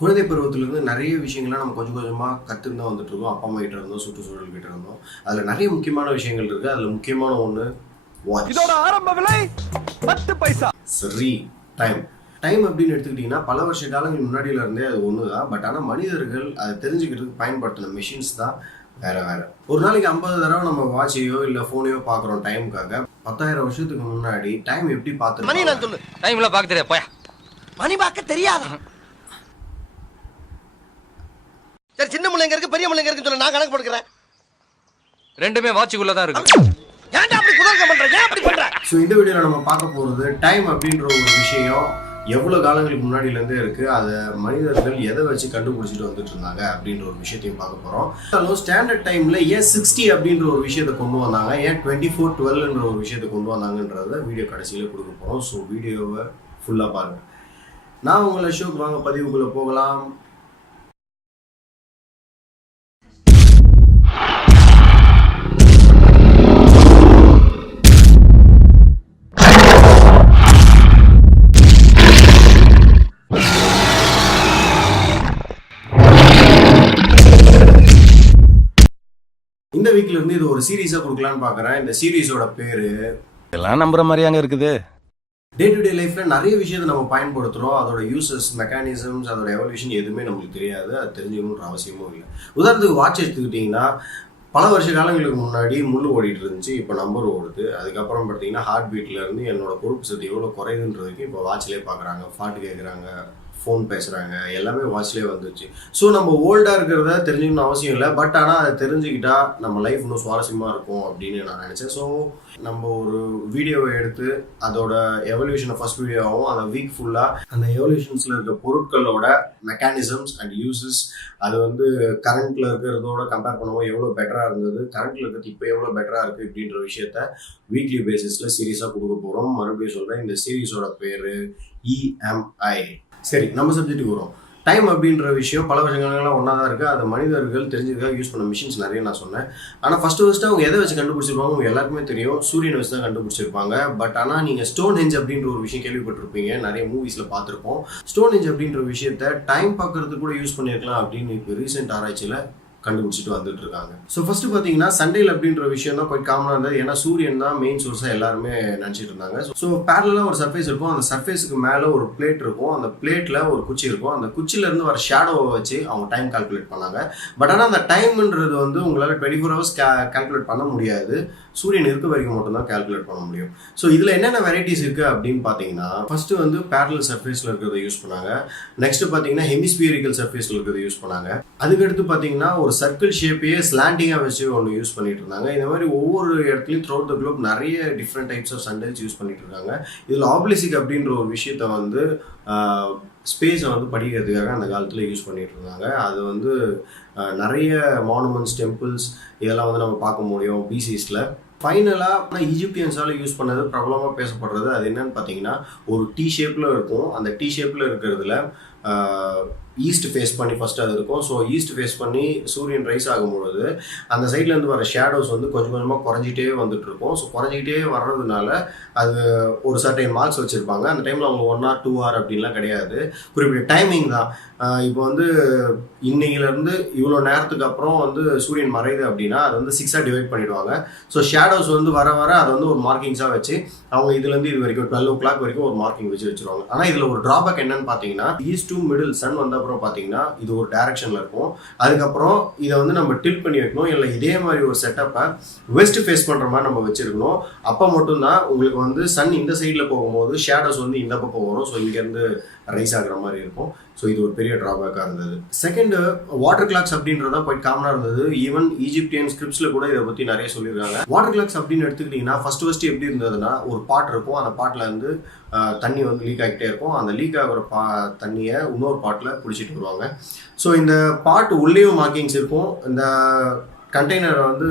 குழந்தை பருவத்திலிருந்து நிறைய விஷயங்கள்லாம் நம்ம கொஞ்சம் கொஞ்சமாக கற்றுன்னு தான் வந்துட்டு இருக்கோம். அப்பா அம்மா கிட்ட இருந்தோம், சுற்றுச்சூழல் கிட்ட இருந்தோம். அதில் நிறைய முக்கியமான விஷயங்கள் இருக்குது. அதில் முக்கியமான ஒன்று வாட்ச். இதோட ஆரம்ப விலை 10 பைசா. சரி, டைம் டைம் அப்படின்னு எடுத்துக்கிட்டிங்கன்னா பல வருஷ காலங்கள் முன்னாடியில இருந்தே அது ஒன்று தான். பட் ஆனால் மனிதர்கள் அதை தெரிஞ்சுக்கிறதுக்கு பயன்படுத்தின மிஷின்ஸ் தான் வேறு வேறு. ஒரு நாளைக்கு 50 தடவை நம்ம வாட்சையோ இல்லை ஃபோனையோ பார்க்குறோம் டைமுக்காக. 10,000 வருஷத்துக்கு முன்னாடி டைம் எப்படி பார்த்து மணி நான் சொல்லு டைம்ல பார்க்க தெரியாது போயா. மணி பார்க்க தெரியாதா? சரி, சின்ன முள்ளைங்க இருக்கு பெரிய முள்ளைங்க இருக்குன்னு சொல்ல நான் கணக்கு போட்டுக்கிறேன். ரெண்டுமே வாட்சுக்குள்ள தான் இருக்கு. ஏன்டா அப்படி குதர்க்கம் பண்ற? ஏன் அப்படி பண்ற? ஸோ இந்த வீடியோவில் நம்ம பார்க்க போகிறது டைம் அப்படின்ற ஒரு விஷயம் எவ்வளோ காலங்களுக்கு முன்னாடியிலேருந்தே இருக்குது. அதை மனிதர்கள் எதை வச்சு கண்டுபிடிச்சிட்டு வந்துட்டு இருந்தாங்க அப்படின்ற ஒரு விஷயத்தையும் பார்க்க போகிறோம். ஸ்டாண்டர்ட் டைமில் ஏன் 60 அப்படின்ற ஒரு விஷயத்தை கொண்டு வந்தாங்க, ஏன் 24/12ன்ற ஒரு விஷயத்தை கொண்டு வந்தாங்கன்றத வீடியோ கடைசியில் கொடுக்க போகிறோம். ஸோ வீடியோவை ஃபுல்லாக பாருங்கள். நான் உங்களை ஷோக்கு வாங்க பதிவுக்குள்ளே போகலாம். இந்த வீக்ல இருந்து இது ஒரு சீரீஸா கொடுக்கலான்னு பாக்குறேன். இந்த சீரீஸோட பேரு எல்லாம் நம்புற மாதிரியாங்க இருக்குது. டே டு டே லைஃப்ல நிறைய விஷயத்தை நம்ம பயன்படுத்துறோம். அதோட யூசஸ், மெக்கானிசம்ஸ், அதோட எவல்யூஷன் எதுவுமே நம்மளுக்கு தெரியாது. அது தெரிஞ்சுக்கணுன்ற அவசியமும் இல்லை. உதாரணத்துக்கு வாட்ச் எடுத்துக்கிட்டிங்கன்னா பல வருஷ காலங்களுக்கு முன்னாடி முள் ஓடிட்டு இருந்துச்சு, இப்போ நம்பர் ஓடுது. அதுக்கப்புறம் பார்த்தீங்கன்னா ஹார்ட் பீட்ல இருந்து என்னோட கொழுப்பு சத்து எவ்வளோ குறையுதுன்றதுக்கு இப்போ வாட்ச்லேயே பார்க்குறாங்க, பாட்டு கேட்குறாங்க, ஃபோன் பேசுகிறாங்க, எல்லாமே வாட்ச்லேயே வந்துச்சு. ஸோ நம்ம ஓல்டாக இருக்கிறத தெரிஞ்சுக்கணும்னு அவசியம் இல்லை. பட் ஆனால் அதை தெரிஞ்சுக்கிட்டா நம்ம லைஃப் இன்னும் சுவாரஸ்யமாக இருக்கும் அப்படின்னு நான் நினச்சேன். ஸோ நம்ம ஒரு வீடியோவை எடுத்து அதோட எவல்யூஷனை ஃபர்ஸ்ட் வீடியோவும் அந்த வீக் ஃபுல்லாக அந்த எவல்யூஷன்ஸில் இருக்க பொருட்களோட மெக்கானிசம்ஸ் அண்ட் யூசஸ், அது வந்து கரண்ட்டில் இருக்கிறதோட கம்பேர் பண்ணும்போது எவ்வளோ பெட்டராக இருந்தது, கரண்ட்டில் இருக்கிறது இப்போ எவ்வளோ பெட்டராக இருக்குது இப்படின்ற விஷயத்த வீக்லி பேசிஸில் சீரியஸாக கொடுக்க போகிறோம். மறுபடியும் சொல்கிறேன், இந்த சீரீஸோட பேர் EMI. சரி, நம்ம சப்ஜெக்ட்டுக்கு வரும். டைம் அப்படின்ற விஷயம் பல வருஷங்கள்லாம் ஒன்றா தான் இருக்குது. அது மனிதர்கள் தெரிஞ்சதுக்காக யூஸ் பண்ண மிஷின்ஸ் நிறைய நான் சொன்னேன். ஆனால் ஃபஸ்ட்டு அவங்க எதை வச்சு கண்டுபிடிச்சிருப்பாங்க அவங்க எல்லாருக்குமே தெரியும். சூரியனை வச்சு தான் கண்டுபிடிச்சிருப்பாங்க. பட் ஆனால் நீங்கள் ஸ்டோன் ஹெஞ்ச் அப்படின்ற ஒரு விஷயம் கேள்விப்பட்டிருப்பீங்க, நிறைய மூவிஸில் பார்த்துருப்போம். ஸ்டோன் ஹெஞ்ச் அப்படின்ற விஷயத்த டைம் பார்க்கறதுக்கு கூட யூஸ் பண்ணியிருக்கலாம் அப்படின்னு இப்போ ரீசெண்ட் ஆராய்ச்சியில் கண்டுபிடிச்சிட்டு வந்துட்டு இருக்காங்க. ஸோ ஃபர்ஸ்ட் பார்த்தீங்கன்னா சண்டேல் அப்படின்ற விஷயம் தான் கொஞ்சம் காமனாக இருந்தது. ஏன்னா சூரியன் தான் மெயின் சோர்ஸாக எல்லாருமே நினச்சிட்டு இருந்தாங்க. ஸோ பேரலாக ஒரு சர்ஃபேஸ் இருக்கும், அந்த சர்ஃபேஸுக்கு மேலே ஒரு பிளேட் இருக்கும், அந்த பிளேட்டில் ஒரு குச்சி இருக்கும், அந்த குச்சியிலேருந்து வர ஷேடோவை வச்சு அவங்க டைம் கால்குலேட் பண்ணாங்க. பட் ஆனால் அந்த டைம்ன்றது வந்து உங்களால் 24 ஹவர்ஸ் கால்குலேட் பண்ண முடியாது. சூரியன் இருக்க வரைக்கும் மட்டும்தான் கால்குலேட் பண்ண முடியும். ஸோ இதில் என்னென்ன வெரைட்டிஸ் இருக்குது அப்படின்னு பார்த்தீங்கன்னா, ஃபஸ்ட்டு வந்து பேரலல் சர்ஃபேஸில் இருக்கிறத யூஸ் பண்ணாங்க. நெக்ஸ்ட்டு பார்த்தீங்கன்னா ஹெமிஸ்பியரிக்கல் சர்ஃபேஸில் இருக்கிறத யூஸ் பண்ணாங்க. அதுக்கடுத்து பார்த்தீங்கன்னா ஒரு சர்க்கிள் ஷேப்பையே ஸ்லாண்டிங்காக வச்சு ஒன்று யூஸ் பண்ணிட்டு இருந்தாங்க. இந்த மாதிரி ஒவ்வொரு இடத்துலையும் த்ரூ அவுட் த குளோப் நிறைய டிஃப்ரெண்ட் டைப்ஸ் ஆஃப் சண்டேல்ஸ் யூஸ் பண்ணிட்டு இருக்காங்க. இதில் ஆப்லிசிக் அப்படின்ற ஒரு விஷயத்த வந்து ஸ்பேஸை வந்து படிக்கிறதுக்காக அந்த காலத்தில் யூஸ் பண்ணிட்டு இருந்தாங்க. அது வந்து நிறைய மானுமெண்ட்ஸ், டெம்பிள்ஸ் இதெல்லாம் வந்து நம்ம பார்க்க முடியும் பிசிஸில். ஃபைனலாக ஈஜிப்தியன்ஸால் யூஸ் பண்ணது பிரபலமாக பேசப்படுறது அது என்னன்னு பார்த்தீங்கன்னா, ஒரு டி ஷேப்பில் இருக்கும். அந்த டி ஷேப்பில் இருக்கிறதுல ஈஸ்ட் ஃபேஸ் பண்ணி ஃபஸ்ட்டு அது இருக்கும். ஸோ ஈஸ்ட் ஃபேஸ் பண்ணி சூரியன் ரைஸ் ஆகும்பொழுது அந்த சைட்லேருந்து வர ஷேடோஸ் வந்து கொஞ்சம் கொஞ்சமாக குறைஞ்சிட்டே வந்துட்டு இருக்கும். ஸோ குறைஞ்சிக்கிட்டே வர்றதுனால அது ஒரு சர்டைன் மார்க்ஸ் வச்சுருப்பாங்க. அந்த டைமில் அவங்க 1 hour 2 hour அப்படின்லாம் கிடையாது, குறிப்பிட்ட டைமிங் தான். இப்போ வந்து இன்னையிலேருந்து இவ்வளோ நேரத்துக்கு அப்புறம் வந்து சூரியன் மறையுது அப்படின்னா அது வந்து 6ஆக டிவைட் பண்ணிடுவாங்க. ஸோ ஷேடோஸ் வந்து வர வர அதை வந்து ஒரு மார்க்கிங்ஸாக வச்சு அவங்க இதுலேருந்து இது வரைக்கும் 12 o'clock வரைக்கும் ஒரு மார்க்கிங் வச்சுருவாங்க. ஆனால் இதில் ஒரு ட்ராபேக் என்னன்னு பார்த்தீங்கன்னா, ஈஸ்ட் டு மிடில் சன் வந்த அப்புறம் பார்த்தீங்கன்னா இது ஒரு டைரக்ஷனில் இருக்கும். அதுக்கப்புறம் இதை வந்து நம்ம டில்ட் பண்ணி வைக்கணும். இல்லை இதே மாதிரி ஒரு செட்டப்பை வெஸ்ட் ஃபேஸ் பண்ணுற மாதிரி நம்ம வச்சுருக்கணும். அப்போ மட்டும்தான் உங்களுக்கு வந்து சன் இந்த சைடில் போகும்போது ஷேடோஸ் வந்து இந்த பக்கம் வரும். ஸோ இங்கேருந்து ரைஸ் ஆகிற மாதிரி இருக்கும். ஸோ இது ஒரு பெரிய ட்ராபேக்காக இருந்தது. செகண்டு, வாட்டர் கிளாக்ஸ் அப்படின்றதான் போய் காமனாக இருந்தது. ஈவன் ஈஜிப்தியன் ஸ்கிரிப்ட்ஸில் கூட இதை பற்றி நிறைய சொல்லியிருக்காங்க. வாட்டர் கிளாக்ஸ் அப்படின்னு எடுத்துக்கிட்டிங்கன்னா ஃபஸ்ட்டு எப்படி இருந்ததுன்னா, ஒரு பாட் இருக்கும், அந்த பாட்டில் வந்து தண்ணி வந்து லீக் ஆகிட்டே இருக்கும். அந்த லீக் ஆகிற தண்ணியை இன்னொரு பாட்டில் பிடிச்சிட்டு வருவாங்க. ஸோ இந்த பாட்டு உள்ளேயும் மார்க்கிங்ஸ் இருக்கும். இந்த கண்டெய்னரை வந்து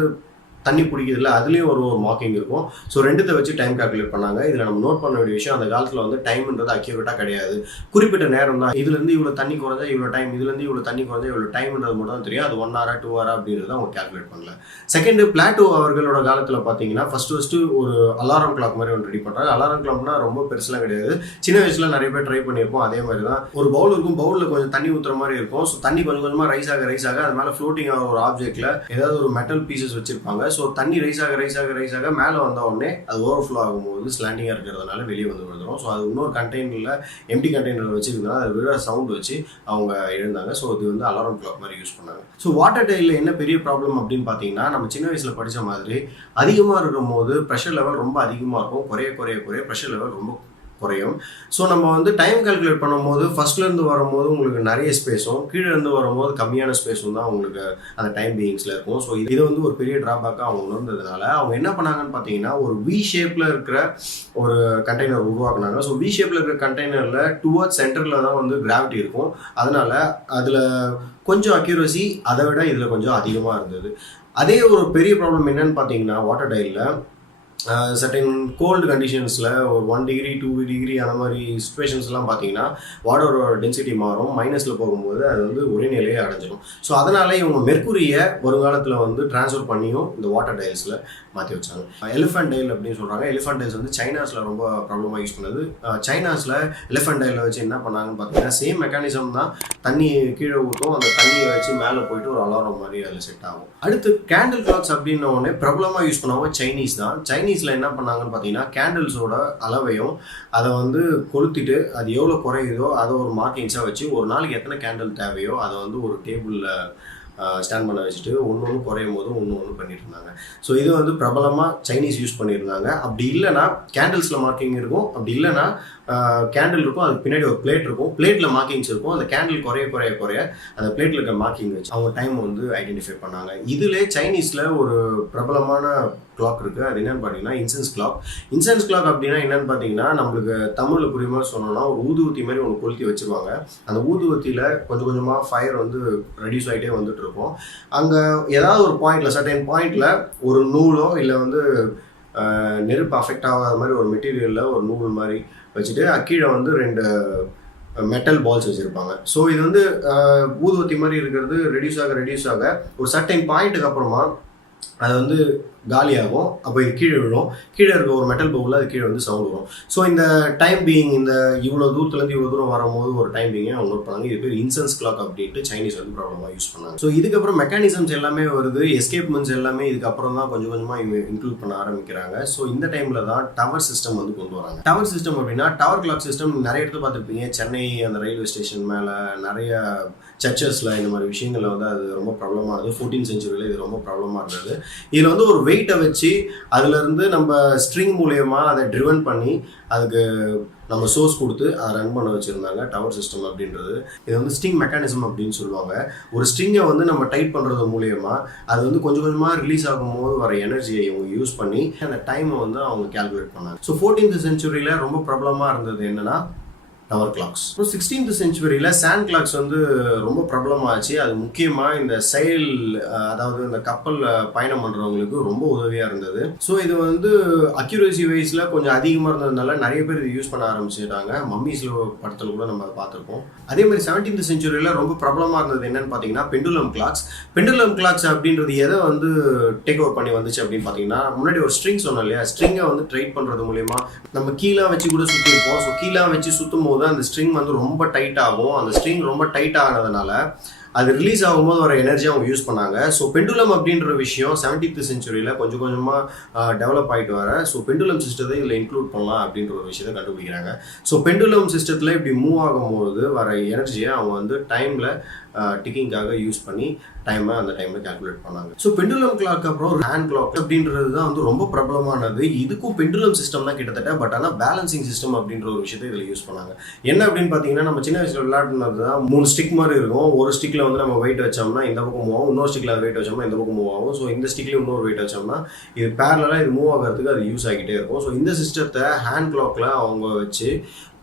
தண்ணி பிடிக்கிறதுல அதுலேயும் ஒரு மார்க்கிங் இருக்கும். ஸோ ரெண்டுத்தை வச்சு டைம் கால்குலேட் பண்ணாங்க. இதில் நம்ம நோட் பண்ண வேண்டிய விஷயம், அந்த காலத்தில் வந்து டைம்ன்றது அக்யூரேட்டாக கிடையாது. குறிப்பிட்ட நேரம் தான், இதுலேருந்து இவ்வளோ தண்ணி குறைஞ்சா இவ்வளோ டைம், இதுலேருந்து இவ்வளோ தண்ணி குறைஞ்சா இவ்வளோ டைம்ன்றது மட்டும் தான் தெரியும். அது 1 hour 2 hour அப்படின்றது அவங்க கால்குலேட் பண்ணல. செகண்ட், பிளாட்டோ அவர்களோட காலத்தில் பார்த்தீங்கன்னா ஃபஸ்ட்டு ஒரு அலாரம் கிளாக் மாதிரி ஒன்று ரெடி பண்ணுறாங்க. அலாரம் கிளாக்னா ரொம்ப பெருசுலாம் கிடையாது. சின்ன வயசில் நிறைய பேர் ட்ரை பண்ணியிருப்போம். அதே மாதிரி தான் ஒரு பவுல் இருக்கும், பவுலில் கொஞ்சம் தண்ணி ஊற்றுற மாதிரி இருக்கும். ஸோ தண்ணி கொஞ்சம் கொஞ்சமாக ரைஸ் ஆக அது மேலே ஃப்ளோட்டிங் ஆகிற ஒரு ஆப்ஜெக்ட்டில் ஏதாவது ஒரு மெட்டல் பீசஸ் வச்சிருப்பாங்க. ஸோ தண்ணி ரைஸ் ஆக மேலே வந்த உடனே அது ஓவர்ஃப்ளோ ஆகும்போது ஸ்லாண்டிங்காக இருக்கிறதுனால வெளியே வந்து விழுந்துடும். ஸோ அது இன்னொரு கண்டெய்னரில் எம்டி கண்டெய்னர் வச்சுருந்தா அது விழுற சவுண்ட் வச்சு அவங்க எழுந்தாங்க. ஸோ இது வந்து அலாரம் கிளாக் மாதிரி யூஸ் பண்ணாங்க. ஸோ வாட்டர் டைலில் என்ன பெரிய ப்ராப்ளம் அப்படின்னு பார்த்தீங்கன்னா, நம்ம சின்ன வயசில் படித்த மாதிரி அதிகமாக இருக்கும் போது ப்ரெஷர் லெவல் ரொம்ப அதிகமாக இருக்கும். குறைய ப்ரெஷர் லெவல் ரொம்ப குறையும். ஸோ நம்ம வந்து டைம் கால்குலேட் பண்ணும்போது ஃபர்ஸ்ட்லேருந்து வரும்போது உங்களுக்கு நிறைய ஸ்பேஸும், கீழே இருந்து வரும்போது கம்மியான ஸ்பேஸும் தான் உங்களுக்கு அந்த டைம் பீயிங்ஸில் இருக்கும். ஸோ இது வந்து ஒரு பெரிய ட்ராபேக்காக அவங்க உணர்ந்ததுனால அவங்க என்ன பண்ணாங்கன்னு பார்த்தீங்கன்னா, ஒரு வி ஷேப்பில் இருக்கிற ஒரு கண்டெய்னர் உருவாக்குனாங்க. ஸோ வி ஷேப்பில் இருக்கிற கண்டெய்னரில் டுவர்ட்ஸ் சென்டரில் தான் வந்து கிராவிட்டி இருக்கும். அதனால அதில் கொஞ்சம் அக்யூரசி அதை விட இதில் கொஞ்சம் அதிகமாக இருந்தது. அதே ஒரு பெரிய ப்ராப்ளம் என்னன்னு பார்த்தீங்கன்னா, வாட்டர் டைலில் சர்டன் கோல்டு கண்டிஷன்ஸில் ஒரு 1 degree 2 degree அந்த மாதிரி சுச்சுவேஷன்ஸ்லாம் பார்த்தீங்கன்னா வாட்டரோட டென்சிட்டி மாறும். மைனஸில் போகும்போது அது வந்து ஒரே நிலையை அடைஞ்சிடும். ஸோ அதனால இவங்க மெர்க்குரியை வருங்காலத்தில் வந்து ட்ரான்ஸ்ஃபர் பண்ணியும் இந்த வாட்டர் டைல்ஸில் மாற்றி வச்சாங்க. எலிஃபண்ட் டைல் அப்படின்னு சொல்கிறாங்க. எலிஃபண்ட் டைல்ஸ் வந்து சைனாஸில் ரொம்ப ப்ராப்ளமாக யூஸ் பண்ணது. சைனாஸில் எலிஃபண்ட் டைலில் வச்சு என்ன பண்ணாங்கன்னு பார்த்தீங்கன்னா, சேம் மெக்கானிசம் தான். தண்ணி கீழே ஊற்றும், அந்த தண்ணியை வச்சு மேலே போயிட்டு ஒரு அலாரம் மாதிரி அதில் செட் ஆகும். அடுத்து கேண்டில் கிளாக்ஸ் அப்படின்ன உடனே பிரபலமாக யூஸ் பண்ணுவாங்க சைனீஸ் தான். சைனீஸில் என்ன பண்ணாங்கன்னு பார்த்தீங்கன்னா, கேண்டில்ஸோட அளவையும் அதை வந்து கொளுத்திட்டு அது எவ்வளோ குறையுதோ அதை ஒரு மார்க்கிங்ஸாக வச்சு ஒரு நாளைக்கு எத்தனை கேண்டில் தேவையோ அதை வந்து ஒரு டேபிளில் ஸ்டாண்ட் பண்ண வச்சுட்டு ஒன்று குறையும் போது ஒன்று பண்ணிட்டு இருந்தாங்க. ஸோ இது வந்து பிரபலமாக சைனீஸ் யூஸ் பண்ணியிருந்தாங்க. அப்படி இல்லைனா கேண்டில்ஸில் மார்க்கிங் இருக்கும், அப்படி இல்லைனா கேண்டில் இருக்கும், அதுக்கு பின்னாடி ஒரு பிளேட் இருக்கும், பிளேட்டில் மார்க்கிங்ஸ் இருக்கும். அந்த கேண்டில் குறைய அந்த பிளேட்டில் இருக்க மார்க்கிங் வச்சு அவங்க டைம் வந்து ஐடென்டிஃபை பண்ணாங்க. இதிலே சைனீஸில் ஒரு பிரபலமான கிளாக் இருக்குது. அது என்னென்னு பார்த்தீங்கன்னா இன்சென்ஸ் கிளாக். இன்சென்ஸ் கிளாக் அப்படின்னா என்னென்னு பார்த்தீங்கன்னா, நம்மளுக்கு தமிழில் புரியுற மாதிரி சொன்னோம்னா ஒரு ஊதுவத்தி மாதிரி ஒன்று கொளுத்தி வச்சுருவாங்க. அந்த ஊதுவத்தியில் கொஞ்சம் கொஞ்சமாக ஃபயர் வந்து ரெடியூஸ் ஆகிட்டே வந்துட்டு இருக்கும். அங்கே ஏதாவது ஒரு பாயிண்டில் சர்டன் பாயிண்டில் ஒரு நூலோ இல்லை வந்து நெருப்பு அஃபெக்ட் ஆகாத மாதிரி ஒரு மெட்டீரியலில் ஒரு நூல் மாதிரி வச்சுட்டு கீழே வந்து 2 மெட்டல் பால்ஸ் வச்சுருப்பாங்க. ஸோ இது வந்து ஊதுவத்தி மாதிரி இருக்கிறது ரெடியூஸ் ஆக ஒரு சர்டன் பாயிண்ட்டுக்கு அப்புறமா அது வந்து காலியாகும். அப்போ இது கீழே விழும். கீழே இருக்க ஒரு மெட்டல் பவுலில் அது கீழே வந்து சவுண்ட் வரும். ஸோ இந்த டைம் பீயிங், இந்த இவ்வளோ தூரத்துலேருந்து இவ்வளோ தூரம் வரும்போது ஒரு டைம் பீயிங்கை அவங்க நோட் பண்ணாங்க. இது பேர் இன்சென்ஸ் கிளாக் அப்படின்ட்டு சைனீஸ் வந்து ப்ராப்ளமாக யூஸ் பண்ணாங்க. ஸோ இதுக்கப்புறம் மெக்கானிசம்ஸ் எல்லாமே வருது, எஸ்கேப்மெண்ட்ஸ் எல்லாமே இதுக்கப்புறம் தான் கொஞ்சம் கொஞ்சமாக இன்க்ளூட் பண்ண ஆரம்பிக்கிறாங்க. ஸோ இந்த டைமில் தான் டவர் சிஸ்டம் வந்து கொண்டு வராங்க. டவர் சிஸ்டம் அப்படின்னா டவர் கிளாக் சிஸ்டம் நிறைய இடத்துல பார்த்துருப்பீங்க. சென்னை அந்த ரயில்வே ஸ்டேஷன் மேலே, நிறைய சர்ச்சஸில், இந்த மாதிரி விஷயங்களில் வந்து அது ரொம்ப ப்ராப்ளமாக இருந்தது. 14th century இது ரொம்ப ப்ராப்ளமாக இருந்தது. இதில் வந்து ஒரு வெயிட்டை வச்சு அதுலேருந்து நம்ம ஸ்ட்ரிங் மூலயமா அதை ட்ரிவன் பண்ணி அதுக்கு நம்ம சோர்ஸ் கொடுத்து அதை ரன் பண்ண வச்சுருந்தாங்க டவர் சிஸ்டம் அப்படின்றது. இது வந்து ஸ்ட்ரிங் மெக்கானிசம் அப்படின்னு சொல்லுவாங்க. ஒரு ஸ்ட்ரிங்கை வந்து நம்ம டைட் பண்ணுறது மூலயமா அது வந்து கொஞ்சம் கொஞ்சமாக ரிலீஸ் ஆகும்போது வர எனர்ஜியை இவங்க யூஸ் பண்ணி அந்த டைமை வந்து அவங்க கேல்குலேட் பண்ணாங்க. ஸோ 14th century ரொம்ப ப்ராப்ளமாக இருந்தது என்னென்னா டவர் கிளாக்ஸ். அப்புறம் 16th century சாண்ட் கிளாக்ஸ் வந்து ரொம்ப பிரபலமாச்சு. அது முக்கியமாக இந்த செயல், அதாவது இந்த கப்பல் பயணம் பண்ணுறவங்களுக்கு ரொம்ப உதவியாக இருந்தது. ஸோ இது வந்து அக்யூரசி வைஸில் கொஞ்சம் அதிகமாக இருந்ததுனால நிறைய பேர் இது யூஸ் பண்ண ஆரம்பிச்சுட்டாங்க. மம்மிஸில் படத்தில் கூட நம்ம பார்த்துருப்போம். அதே மாதிரி 17th century ரொம்ப பிரபலமாக இருந்தது என்னன்னு பார்த்தீங்கன்னா பெண்டுலம் கிளாக்ஸ். பெண்டுலம் கிளாக்ஸ் அப்படின்றது எதை வந்து டேக் ஓவர் பண்ணி வந்துச்சு அப்படின்னு பார்த்தீங்கன்னா, முன்னாடி ஒரு ஸ்ட்ரிங் சொன்னோம் இல்லையா, ஸ்ட்ரிங்கை வந்து ட்ரைட் பண்ணுறது மூலயமா நம்ம கீழே வச்சு கூட சுற்றிருப்போம். ஸோ கீழே வச்சு சுற்றும் போது அந்த ஸ்ட்ரிங் வந்து ரொம்ப டைட் ஆகும். அந்த ஸ்ட்ரிங் ரொம்ப டைட் ஆனதுனால அது ரிலீஸ் ஆகும்போது வர எனர்ஜி அவங்க யூஸ் பண்ணாங்க. ஸோ பெண்டுலம் அப்படின்ற விஷயம் 17th century கொஞ்சம் கொஞ்சமாக டெவலப் ஆகிட்டு வர, ஸோ பெண்டுலம் சிஸ்டத்தை இதில் இன்க்ளூட் பண்ணலாம் அப்படின்ற ஒரு விஷயத்தை கண்டுபிடிக்கிறாங்க. ஸோ பெண்டுலம் சிஸ்டத்தில் இப்படி மூவ் ஆகும்போது வர எனர்ஜியை அவங்க வந்து டைமில் டிக்கிங்காக யூஸ் பண்ணி டைமை அந்த டைமில் கால்குலேட் பண்ணாங்க. ஸோ பெண்டுலம் கிளாக் அப்புறம் ஹேண்ட் கிளாக் அப்படின்றது தான் வந்து ரொம்ப பிரபலமானது. இதுக்கும் பெண்டுலம் சிஸ்டம் தான் கிட்டத்தட்ட, பட் ஆனால் பேலன்சிங் சிஸ்டம் அப்படின்ற ஒரு விஷயத்தை இதில் யூஸ் பண்ணாங்க. என்ன அப்படின்னு பார்த்தீங்கன்னா, நம்ம சின்ன வயசில் விளையாடுனது தான் 3 ஸ்டிக் மாதிரி இருக்கும். ஒரு ஸ்டிக்கில் வந்து நம்ம வெயிட் வச்சோம்னா இந்த பக்கம் மூவ் ஆகும், இன்னொரு ஸ்டிக்கில் அது வெயிட் வச்சோம்னா இந்த பக்கம் மூவ் ஆகும். ஸோ இந்த ஸ்டிக்லேயும் இன்னொரு வெயிட் வச்சோம்னா இது பேரலாக இது மூவ் ஆகிறதுக்கு அது யூஸ் ஆகிட்டே இருக்கும். ஸோ இந்த சிஸ்டத்தை ஹேண்ட் கிளாக்கில் அவங்க வச்சு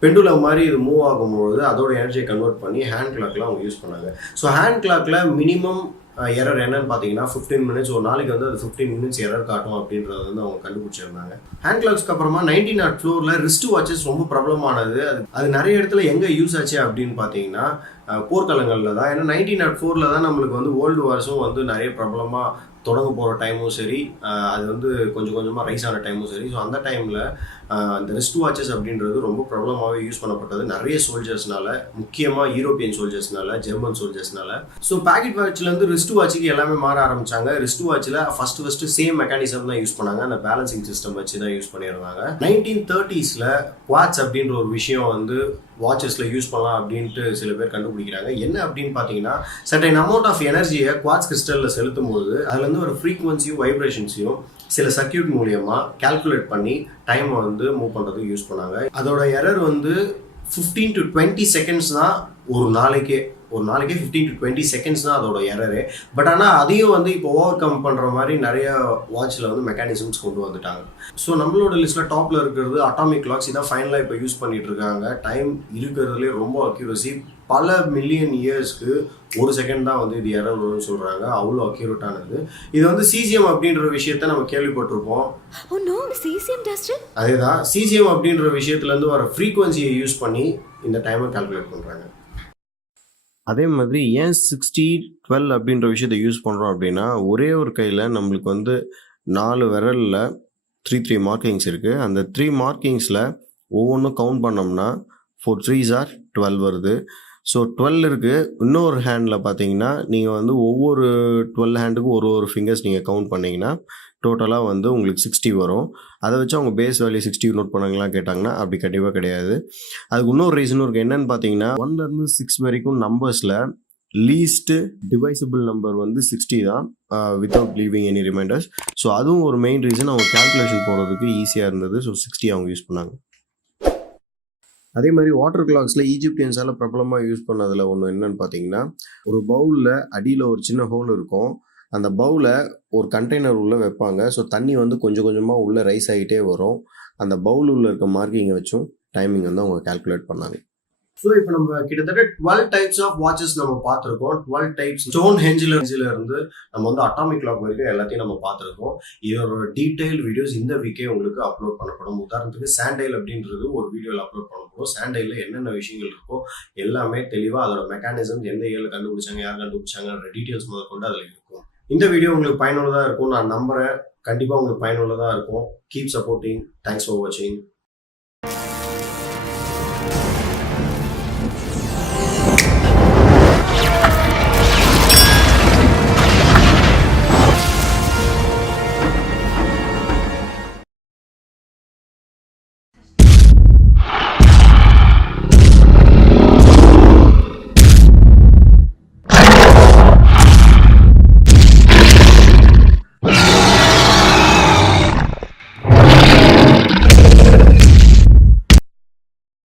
பெண்டுலம் மாதிரி இது மூவ் ஆகும்போது அதோட எனர்ஜியை கன்வெர்ட் பண்ணி ஹேண்ட் கிளாக்ல அவங்க யூஸ் பண்ணாங்க. ஸோ ஹேண்ட் கிளாக்ல மினிமம் எரர் என்னன்னு பார்த்தீங்கன்னா 15 மினிட்ஸ், ஒரு நாளைக்கு வந்து அது 15 மினிட்ஸ் எரர் காட்டும் அப்படின்றத வந்து அவங்க கண்டுபிடிச்சிருந்தாங்க. ஹேண்ட் கிளாக்ஸ்க்கு அப்புறமா 1904 ரிஸ்ட் வாட்சஸ் ரொம்ப பிரபலமானது. அது நிறைய இடத்துல எங்கே யூஸ் ஆச்சு அப்படின்னு பார்த்தீங்கன்னா போர்க்காலங்களில் தான். ஏன்னா 1904 தான் நம்மளுக்கு வந்து வேர்ல்டு வார்ஸும் வந்து நிறைய பிரபலமாக தொடங்க போகிற டைமும் சரி, அது வந்து கொஞ்சம் கொஞ்சமாக ரைஸ் ஆன டைமும் சரி. ஸோ அந்த டைமில் அந்த ரிஸ்ட் வாட்சஸ் அப்படின்றது ரொம்ப பிரபலமாகவே யூஸ் பண்ணப்பட்டது நிறைய சோல்ஜர்ஸ்னால, முக்கியமாக யூரோப்பியன் சோல்ஜர்ஸ்னால, ஜெர்மன் சோல்ஜர்ஸ்னால. ஸோ பாக்கெட் வாட்ச்லேருந்து ரிஸ்ட் வாட்சுக்கு எல்லாமே மாற ஆரம்பிச்சாங்க. ரிஸ்ட் வாட்சில் ஃபஸ்ட்டு சேம் மெக்கானிசம் தான் யூஸ் பண்ணாங்க. அந்த பேலன்சிங் சிஸ்டம் வச்சு தான் யூஸ் பண்ணியிருந்தாங்க. 1930s குவாட்ஸ் அப்படின்ற ஒரு விஷயம் வந்து வாட்சஸில் யூஸ் பண்ணலாம் அப்படின்ட்டு சில பேர் கண்டுபிடிக்கிறாங்க. என்ன அப்படின்னு பார்த்தீங்கன்னா, சர்டைன் அமௌண்ட் ஆஃப் எனர்ஜியை குவாட்ஸ் கிறிஸ்டலில் செலுத்தும் போது அதுலேருந்து ஒரு ஃப்ரீக்வன்சியும் வைப்ரேஷன்ஸையும் சில சர்க்கியூட் மூலியமாக கால்குலேட் பண்ணி டைமை வந்து மூவ் பண்ணுறதுக்கு யூஸ் பண்ணாங்க. அதோட எரர் வந்து 15 to 20 செகண்ட்ஸ் தான் ஒரு நாளைக்கே 15 to 20 செகண்ட்ஸ் தான் அதோட எரரு. பட் ஆனால் அதையும் வந்து இப்போ ஓவர் கம் பண்ணுற மாதிரி நிறைய வாட்சில் வந்து மெக்கானிசம்ஸ் கொண்டு வந்துட்டாங்க. ஸோ நம்மளோட லிஸ்ட்டில் டாப்பில் இருக்கிறது அட்டாமிக் கிளாக்ஸ். இதான் ஃபைனலாக இப்போ யூஸ் பண்ணிட்டு இருக்காங்க. டைம் இருக்கிறதுலே ரொம்ப அக்யூரசி. பல மில்லியன் இயர்ஸ்க்கு ஒரு செகண்ட் தான் வந்து இது எரர் வரும்னு சொல்கிறாங்க. அவ்வளோ அக்யூரேட்டானது. இது வந்து சீசியம் அப்படின்ற விஷயத்த நம்ம கேள்விப்பட்டிருப்போம். அதே தான் சீசியம் அப்படின்ற விஷயத்துலேருந்து வர ஃப்ரீக்வன்சியை யூஸ் பண்ணி இந்த டைமை கால்குலேட் பண்ணுறாங்க. அதே மாதிரி ஏன் 60-12 அப்படின்ற விஷயத்தை யூஸ் பண்ணுறோம் அப்படின்னா, ஒரே ஒரு கையில் நம்மளுக்கு வந்து 4 விரலில் 3 மார்க்கிங்ஸ் இருக்குது. அந்த 3 மார்க்கிங்ஸில் ஒவ்வொன்றும் கவுண்ட் பண்ணோம்னா 4 3s are 12 வருது. ஸோ 12 இருக்குது. இன்னொரு ஹேண்டில் பார்த்தீங்கன்னா நீங்கள் வந்து ஒவ்வொரு 12 ஹேண்டுக்கும் ஒரு ஃபிங்கர்ஸ் நீங்கள் கவுண்ட் பண்ணிங்கன்னா டோட்டலாக வந்து உங்களுக்கு 60 வரும். அதை வச்சு அவங்க பேஸ் வேல்யூ 60 நோட் பண்ணாங்களா கேட்டாங்கன்னா அப்படி கண்டிப்பாக கிடையாது. அதுக்கு இன்னொரு ரீசனும் இருக்குது. என்னன்னு பார்த்தீங்கன்னா 1லேருந்து 6 வரைக்கும் நம்பர்ஸில் லீஸ்ட்டு டிவைசபிள் நம்பர் வந்து 60 தான், without leaving any reminders. So அதுவும் ஒரு மெயின் ரீசன் அவங்க கால்குலேஷன் போகிறதுக்கு ஈஸியாக இருந்தது. ஸோ 60 அவங்க யூஸ் பண்ணாங்க. அதே மாதிரி வாட்டர் கிளாக்ஸில் ஈஜிப்தியன்ஸால் பிரபலமாக யூஸ் பண்ணதில் ஒன்று என்னன்னு பார்த்தீங்கன்னா, ஒரு பவுலில் அடியில் ஒரு சின்ன ஹோல் இருக்கும். அந்த பவுலை ஒரு கண்டெய்னர் உள்ளே வைப்பாங்க. ஸோ தண்ணி வந்து கொஞ்சம் கொஞ்சமாக உள்ளே ரைஸ் ஆகிட்டே வரும். அந்த பவுல் உள்ள இருக்க மார்க்கிங்கை வச்சும் டைமிங் வந்து அவங்க கால்குலேட் பண்ணாங்க. ஸோ இப்போ நம்ம கிட்டத்தட்ட 12 டைப்ஸ் ஆஃப் வாட்சஸ் நம்ம பார்த்துருக்கோம். 12 டைப்ஸ் ஸ்டோன் ஹெஞ்சில் இருந்து நம்ம வந்து அட்டாமிக் கிளாக் வரைக்கும் எல்லாத்தையும் நம்ம பார்த்துருக்கோம். இதோட டீடைல் வீடியோஸ் இந்த வீக்கே உங்களுக்கு அப்லோட் பண்ணப்படும். உதாரணத்துக்கு சாண்டைல் அப்படின்றது ஒரு வீடியோவில் அப்லோட் பண்ணப்படும். சாண்டைலில் என்னென்ன விஷயங்கள் இருக்கோ எல்லாமே தெளிவாக அதோட மெக்கானிசம் எந்த இயரில் கண்டுபிடிச்சாங்க, யார் கண்டுபிடிச்சாங்கன்ற டீட்டெயில்ஸ் முதல் கொண்டு அதில் இருக்கும். இந்த வீடியோ உங்களுக்கு பயனுள்ளதாக இருக்கும் நான் நம்புகிறேன். கண்டிப்பாக உங்களுக்கு பயனுள்ளதாக இருக்கும். Keep supporting. தேங்க்ஸ் ஃபார் வாட்சிங்.